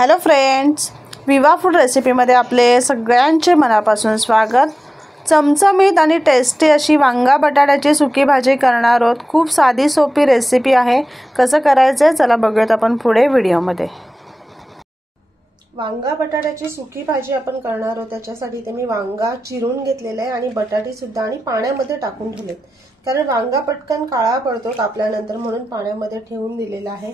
Hello friends, विवा food रेसिपीमध्ये आपले सगळ्यांचे मनापासून स्वागत। चमचमीत आणि टेस्टी अशी वांगा बटाट्याची सुकी भाजी करणार आहोत। खूप साधी सोपी रेसिपी आहे। कसं करायचं चला बघूयात आपण पुढे व्हिडिओमध्ये। वांगा बटाट्याची सुकी भाजी आपण करणार आहोत। त्याच्यासाठी इथे मी वांगा चिरून घेतलेला आहे आणि बटाटे सुद्धा आणि पाण्यामध्ये टाकून ठेवलेत, कारण वांगा पटकन काळा पडतो कापल्यानंतर, म्हणून पाण्यामध्ये ठेवून दिलेला आहे।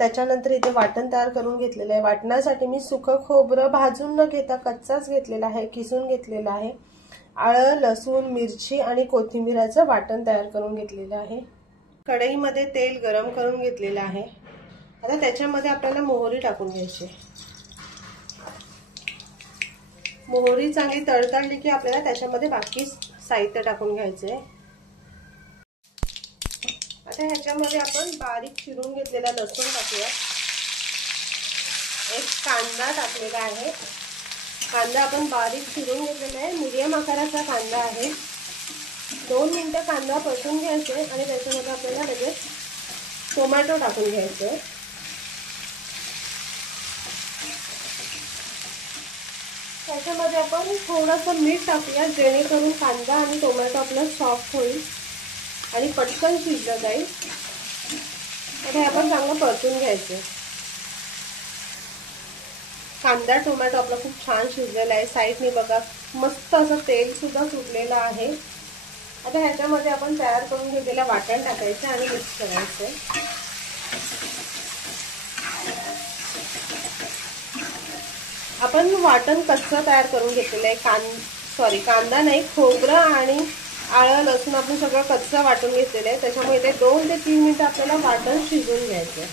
त्याच्यानंतर इथे वाटण तयार करून घेतलेलं आहे। वाटणासाठी मी सुकं खोबरं भाजून न घेता कच्चाच घेतलेला आहे, किसून घेतलेला आहे। आलं, लसूण, मिरची आणि कोथिंबीरचं वाटण तयार करून घेतलेलं आहे। कढईमध्ये तेल गरम करून घेतलेलं आहे। आता त्याच्यामध्ये आपल्याला मोहरी टाकून घ्यायची। मोहरी चांगली तडतडली की आपल्याला त्याच्यामध्ये बाकी साहित्य टाकून घ्यायचे। आता ह्याच्यामध्ये आपण बारीक चिरून घेतलेला लसूण टाकूया। एक कांदा टाकलेला आहे। कांदा आपण बारीक चिरून घेतलेला आहे, मीडियम आकाराचा कांदा आहे। 2 मिनिटं कांदा परतून घ्यायचे आणि त्याच्यामध्ये आपल्याला लगेच टोमॅटो टाकून घ्यायचे। त्याच्यामध्ये आपण थोडंसं मीठ टाकूया, जेणेकरून कांदा आणि टोमॅटो आपला सॉफ्ट होईल आणि पटकन शिजलं जाईल। आता आपण चांगलं परतून घ्यायचं। कांदा टोमॅटो आपला खूप छान शिजलेला आहे। साईडने बघा मस्त असं तेल सुद्धा सुटलेलं आहे। आता ह्याच्यामध्ये आपण तयार करून घेतलेलं वाटण टाकायचं आणि मिक्स करायचं। आपण वाटण कच्चं तयार करून घेतलेलं आहे। कांदा नाही, खोबरं आणि आलं लसूण आपण सगळं कच्चं वाटून घेतलेलं आहे। त्याच्यामुळे ते 2 ते 3 मिनिटं आपल्याला वाटण शिजवून घ्यायचं।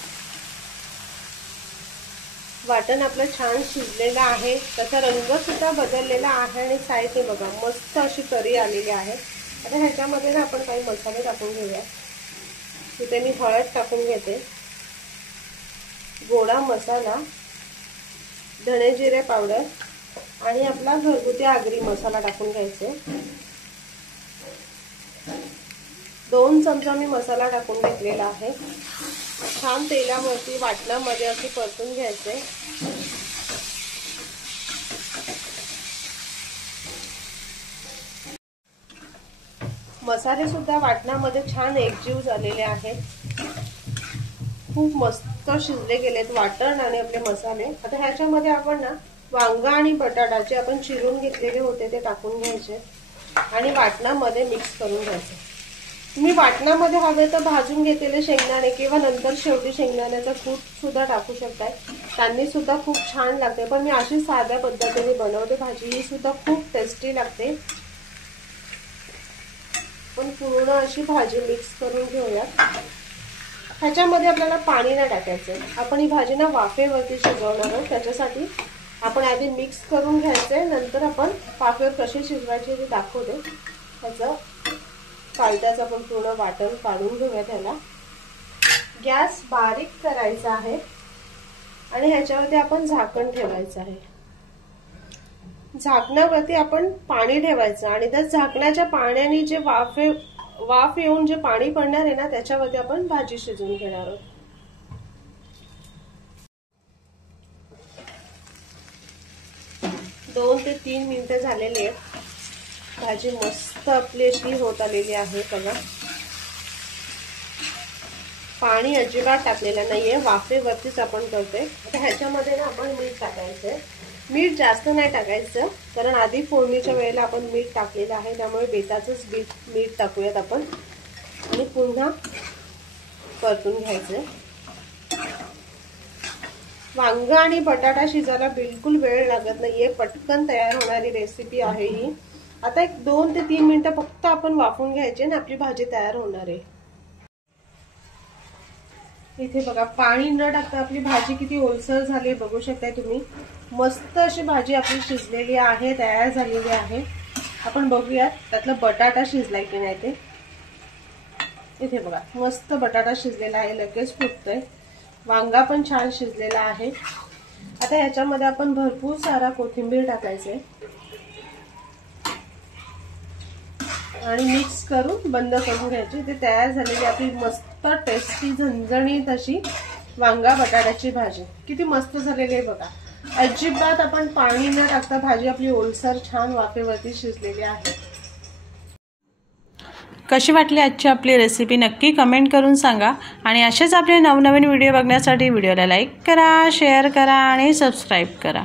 वाटण आपलं छान शिजलेलं आहे, त्याचा रंग सुद्धा बदललेला आहे आणि साईडने बघा मस्त अशी तरी आलेली आहे। आता ह्याच्यामध्ये ना आपण काही मसाले टाकून घेऊया। तिथे मी हळद टाकून घेते, गोडा मसाला, धने जिरे पावडर आणि आपला घरगुती आगरी मसाला टाकून घ्यायचे। 2 चमचा मी मसाला टाकून घेतलेला आहे। छान तेलावरती वाटणामध्ये असे परतून घ्यायचे। मसाले सुद्धा वाटणामध्ये छान एकजीव झालेले आहेत। खूप मस्त शिजले गेलेत वाटण आणि आपले मसाले। आता ह्याच्यामध्ये आपण ना वांगा आणि बटाटा जे आपण चिरून घेतलेले होते ते टाकून घ्यायचे आणि वाटणामध्ये मिक्स करून घ्यायचे। तुम्ही वाटणामध्ये हवे तर भाजून घेतलेले शेंगदाणे किंवा नंतर शेवटी शेंगदाण्याचा कूट सुद्धा टाकू शकताय, त्यांनी सुद्धा खूप छान लागते। पण मी अशी साध्या पद्धतीने बनवते भाजी, ही सुद्धा खूप टेस्टी लागते। पण पूर्ण अशी भाजी मिक्स करून घेऊया। ह्याच्यामध्ये आपल्याला पाणी नाही टाकायचं, आपण ही भाजी ना वाफेवरती शिजवणार आहोत। त्याच्यासाठी आपण आधी मिक्स करून घ्यायचंय, नंतर आपण वाफेवर कशी शिजवायची ते दाखवते। ह्याचं कालद्याचं आपण पूर्ण वाटण काढून घेऊया। त्याला गॅस बारीक करायचा आहे आणि ह्याच्यावरती आपण झाकण ठेवायचं आहे। झाकणावरती आपण पाणी ठेवायचं आणि त्या झाकणाच्या पाण्याने जे वाफ येऊन जे पाणी पडणार आहे ना, त्याच्यावरती आपण भाजी शिजवून घेणार आहोत। दोन ते 3 मिनिटं झालेली आहेत। भाजी मस्त आपली अशी होत आलेली आहे। बघा पाणी अजिबात टाकलेलं नाहीये, वाफेवरतीच आपण करतोय। आता ह्याच्यामध्ये ना आपण मीठ टाकायचंय। मीठ जास्त नाही टाकायचं, कारण आधी फोडणीच्या वेळेला आपण मीठ टाकलेलं आहे, त्यामुळे बेताचंच मीठ टाकूयात आपण आणि पुन्हा परतून घ्यायचंय। वांगा आणि बटाटा शिजायला बिलकुल वेळ लागत नाहीये, पटकन तयार होणारी रेसिपी आहे ही। आता एक 2 ते 3 मिनिटं फक्त आपण वाफवून घ्यायचे आणि आपली भाजी तयार होणार आहे। इथे बघा पाणी न टाकता आपली भाजी किती ओलसर झाली बघू शकताय तुम्ही। मस्त अशी भाजी आपली शिजलेली आहे, तयार झालेली आहे। आपण बघूयात त्यातला बटाटा शिजलाय की नाही ते। इथे बघा मस्त बटाटा शिजलेला आहे, लगेच फुटतोय। वांगा पण छान शिजलेला आहे। आता ह्याच्यामध्ये आपण भरपूर सारा कोथिंबीर टाकायचे आणि मिक्स करून बंद करून घ्यायची। ते तयार झालेली आपली मस्त टेस्टी झणझणीत अशी वांगा बटाट्याची भाजी किती मस्त झालेली आहे बघा. अजिबात आपण पाणी न टाकता भाजी आपली ओलसर छान वाफेवरती शिजलेली आहे. कशी वाटली आजची आपली रेसिपी नक्की कमेंट करून सांगा. आणि असेच आपले नवनवीन व्हिडिओ बघण्यासाठी व्हिडिओला लाईक करा, शेअर करा आणि सबस्क्राईब करा.